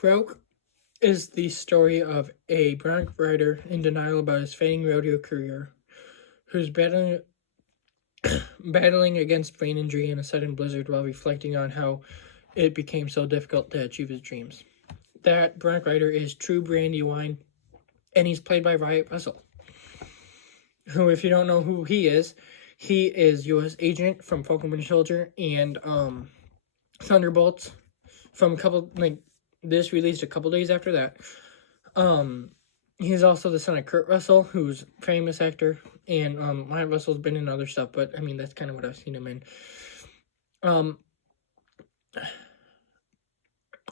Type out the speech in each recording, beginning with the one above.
Broke is the story of a bronc rider in denial about his fading rodeo career, who's battling against brain injury and a sudden blizzard while reflecting on how it became so difficult to achieve his dreams. That bronc rider is True Brandywine, and he's played by Wyatt Russell, who, if you don't know who he is U.S. agent from Falcon Winter Soldier and Thunderbolts from a couple, this released a couple days after that. He's also the son of Kurt Russell, who's a famous actor, and Wyatt Russell's been in other stuff, but I mean, that's kind of what I've seen him in.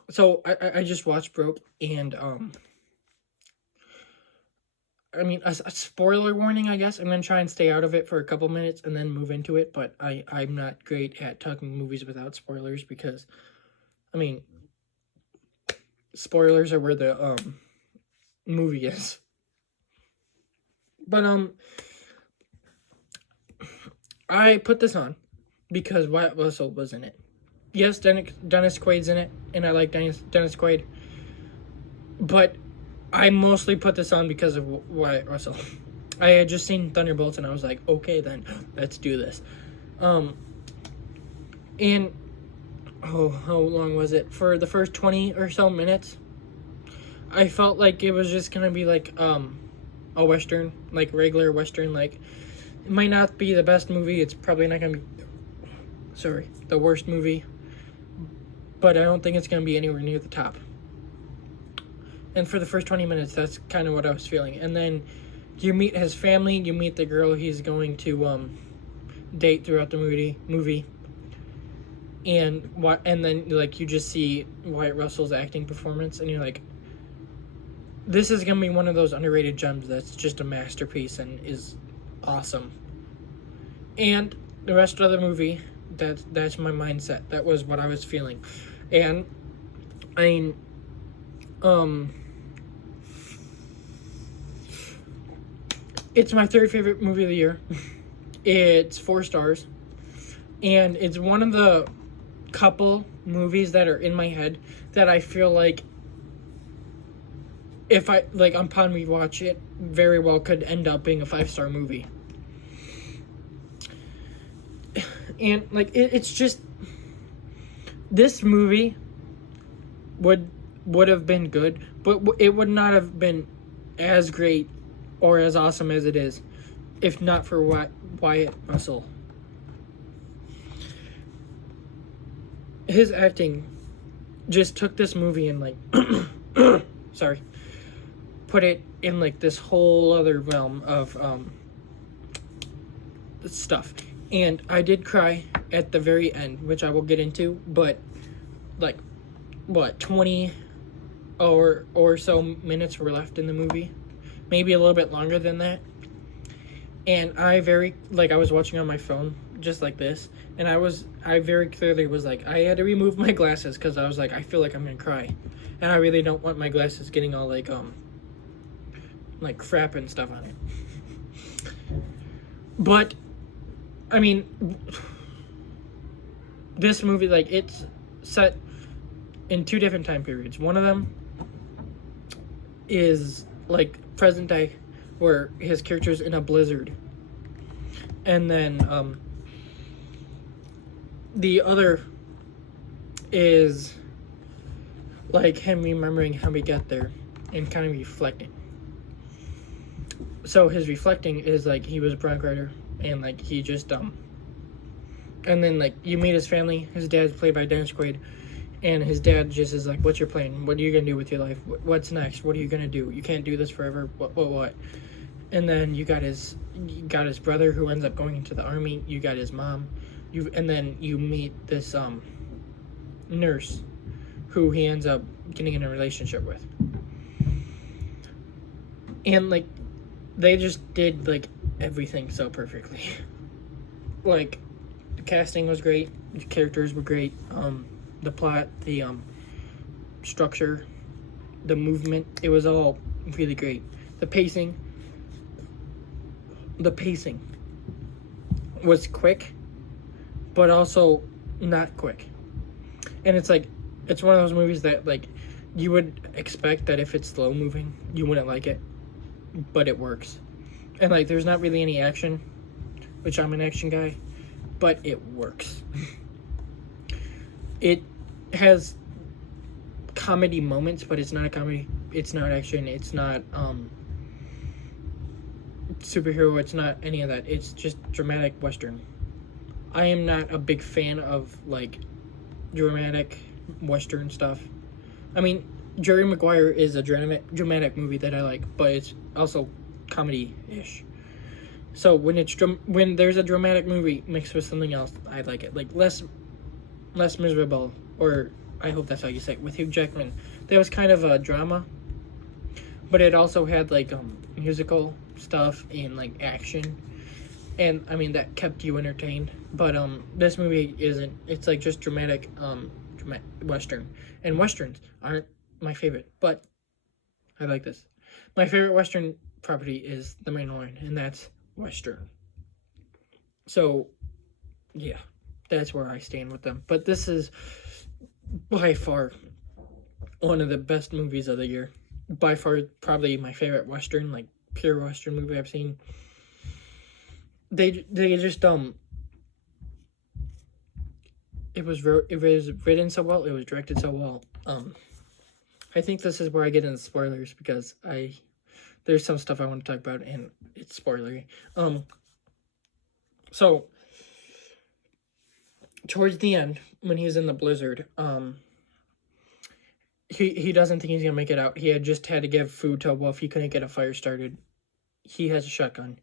So I just watched Broke, and I mean, a spoiler warning, I guess. I'm going to try and stay out of it for a couple minutes and then move into it, but I'm not great at talking movies without spoilers because, I mean, spoilers are where the movie is. But I put this on because Wyatt Russell was in it. Yes, Dennis Quaid's in it, and I like Dennis Quaid. But I mostly put this on because of Wyatt Russell. I had just seen Thunderbolts, and I was like, okay, then let's do this. And how long was it? For the first 20 or so minutes, I felt like it was just gonna be like a western, like regular western. Like, it might not be the best movie. It's probably not gonna be, the worst movie. But I don't think it's gonna be anywhere near the top. And for the first 20 minutes, that's kind of what I was feeling. And then you meet his family, you meet the girl he's going to date throughout the movie. And then like you just see Wyatt Russell's acting performance, and you're like, this is gonna be one of those underrated gems that's just a masterpiece and is awesome. And the rest of the movie, that's my mindset. That was what I was feeling. And I mean, it's my third favorite movie of the year. It's 4 stars. And it's one of the couple movies that are in my head that I feel like if I, upon rewatch it, very well could end up being a 5-star movie. And, it's just, this movie would have been good, but it would not have been as great or as awesome as it is if not for Wyatt Russell. His acting just took this movie and put it in this whole other realm of stuff. And I did cry at the very end, which I will get into, but 20 or so minutes were left in the movie, maybe a little bit longer than that. And I was watching on my phone just like this, and I very clearly was like, I had to remove my glasses because I was like, I feel like I'm gonna cry, and I really don't want my glasses getting all crap and stuff on it. But I mean, this movie, it's set in 2 different time periods. One of them is present day, where his character's in a blizzard, and then the other is him remembering how he got there and kind of reflecting. So his reflecting is he was a bronc rider, and he just and then you meet his family. His dad's played by Dennis Quaid, and his dad just is like, what's your plan? What are you gonna do with your life? What's next? What are you gonna do? You can't do this forever. What? And then you got his brother who ends up going into the army. You got his mom. And then you meet this nurse who he ends up getting in a relationship with. And they just did everything so perfectly. The casting was great. The characters were great. The plot, the structure, the movement, it was all really great. The pacing was quick, but also not quick. And it's one of those movies that you would expect that if it's slow moving, you wouldn't like it, but it works. And like, there's not really any action, which I'm an action guy, but it works. It has comedy moments, but it's not a comedy. It's not action. It's not superhero. It's not any of that. It's just dramatic Western. I am not a big fan of like dramatic Western stuff. I mean, Jerry Maguire is a dramatic movie that I like, but it's also comedy-ish. So when there's a dramatic movie mixed with something else, I like it. Like less miserable, or I hope that's how you say it, with Hugh Jackman. That was kind of a drama, but it also had like musical stuff and like action, and I mean that kept you entertained. But this movie isn't. It's like just dramatic Western, and Westerns aren't my favorite, but I like this. My favorite Western property is The Mandalorian, and that's Western. So, yeah, that's where I stand with them. But this is by far one of the best movies of the year. By far, probably my favorite Western, like pure Western movie I've seen. They just it was written so well. It was directed so well. I think this is where I get into spoilers because there's some stuff I want to talk about and it's spoilery. So towards the end, when he's in the blizzard, he doesn't think he's gonna make it out. He had to give food to a wolf. He couldn't get a fire started. He has a shotgun,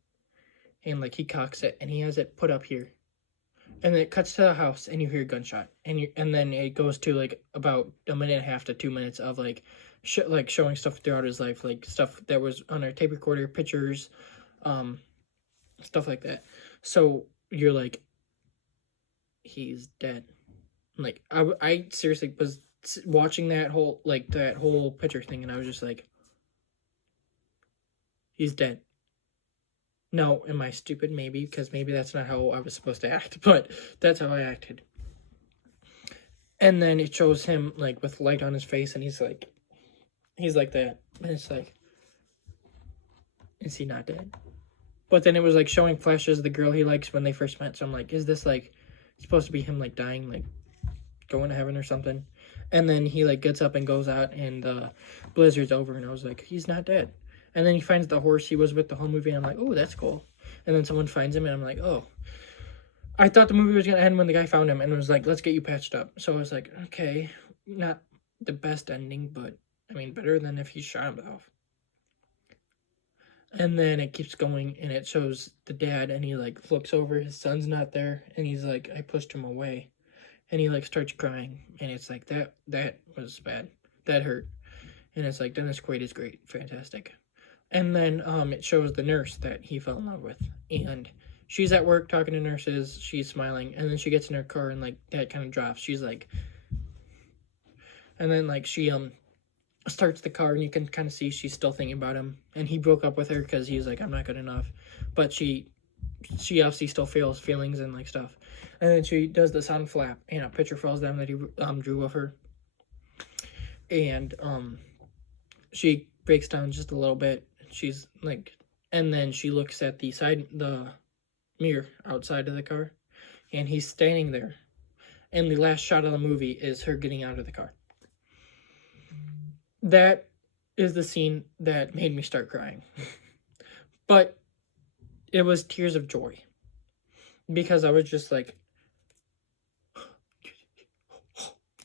and like he cocks it, and he has it put up here, and then it cuts to the house, and you hear a gunshot, and then it goes to like about a minute and a half to 2 minutes of like showing stuff throughout his life, like stuff that was on a tape recorder, pictures, stuff like that. So you're like, he's dead. Like I seriously was watching that whole picture thing, and I was just like, he's dead. No, am I stupid? Maybe, because maybe that's not how I was supposed to act, but that's how I acted. And then it shows him like with light on his face, and he's like that, and it's like, is he not dead? But then it was like showing flashes of the girl he likes when they first met. So I'm like, is this like supposed to be him like dying, like going to heaven or something? And then he like gets up and goes out, and the blizzard's over, and I was like, he's not dead. And then he finds the horse he was with the whole movie, and I'm like, oh, that's cool. And then someone finds him, and I'm like, oh. I thought the movie was going to end when the guy found him, and it was like, let's get you patched up. So I was like, okay, not the best ending, but, I mean, better than if he shot himself. And then it keeps going, and it shows the dad, and he, like, looks over, his son's not there, and he's like, I pushed him away. And he, like, starts crying, and it's like, that was bad. That hurt. And it's like, Dennis Quaid is great, fantastic. And then it shows the nurse that he fell in love with, and she's at work talking to nurses, she's smiling, and then she gets in her car, and like that kind of drops. She's like, and then like she starts the car, and you can kind of see she's still thinking about him, and he broke up with her because he's like, I'm not good enough, but she obviously still feels feelings and like stuff. And then she does the sun flap, and a picture falls down that he drew of her, and she breaks down just a little bit. She's like, and then she looks at the mirror outside of the car, and he's standing there, and the last shot of the movie is her getting out of the car. That is the scene that made me start crying. But it was tears of joy, because I was just like,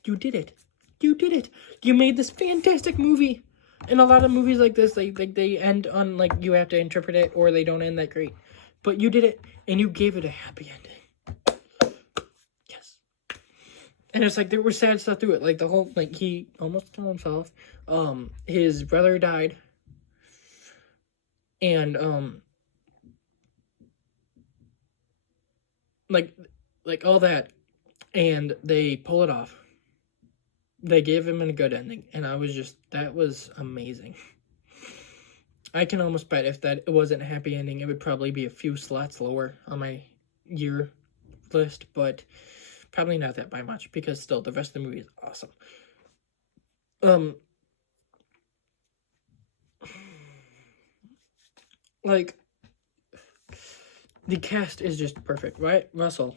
you did it, you made this fantastic movie. And a lot of movies like this, they end on, like, you have to interpret it, or they don't end that great. But you did it, and you gave it a happy ending. Yes. And it's like, there was sad stuff through it. Like, the whole, like, he almost killed himself. His brother died. And, like all that. And they pull it off. They gave him a good ending, and I was just, that was amazing. I can almost bet if that wasn't a happy ending, it would probably be a few slots lower on my year list, but probably not that by much, because still, the rest of the movie is awesome. Like, the cast is just perfect, right? Russell.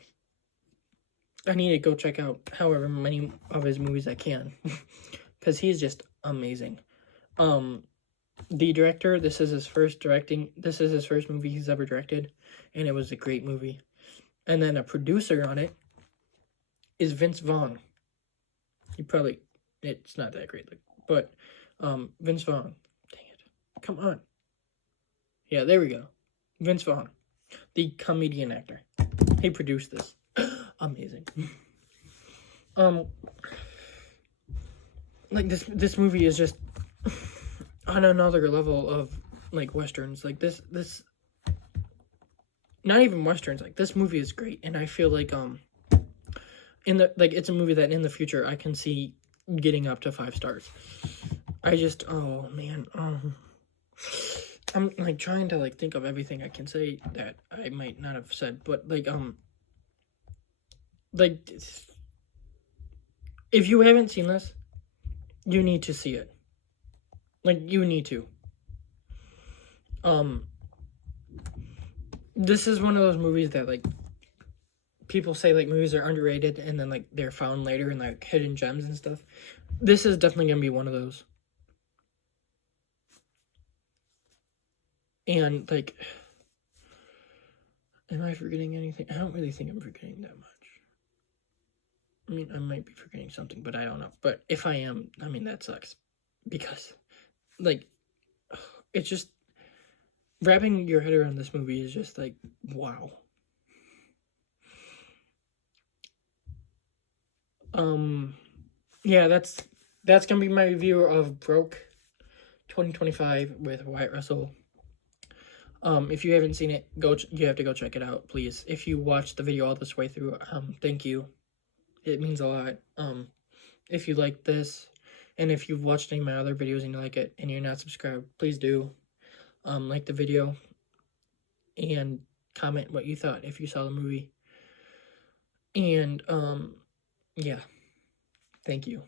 I need to go check out however many of his movies I can, because he's just amazing. The director, this is his first movie he's ever directed, and it was a great movie. And then a producer on it is Vince Vaughn. It's not that great, but Vince Vaughn. Dang it. Come on. Yeah, there we go. Vince Vaughn, the comedian actor. He produced this. Amazing. Like this movie is just on another level of like westerns. Like this not even westerns. Like this movie is great, and I feel like it's a movie that in the future I can see getting up to 5 stars. Oh man, I'm like trying to like think of everything I can say that I might not have said, but like if you haven't seen this, you need to see it. Like, you need to. This is one of those movies that like people say like movies are underrated and then like they're found later and like hidden gems and stuff. This is definitely gonna be one of those. And like, am I forgetting anything? I don't really think I'm forgetting that much. I mean, I might be forgetting something, but I don't know. But if I am, I mean, that sucks. Because, like, it's just, wrapping your head around this movie is just like, wow. Yeah, that's gonna be my review of Broke 2025 with Wyatt Russell. If you haven't seen it, you have to go check it out, please. If you watched the video all this way through, thank you. It means a lot. If you like this, and if you've watched any of my other videos and you like it, and you're not subscribed, please do. Like the video, and comment what you thought if you saw the movie. And, yeah. Thank you.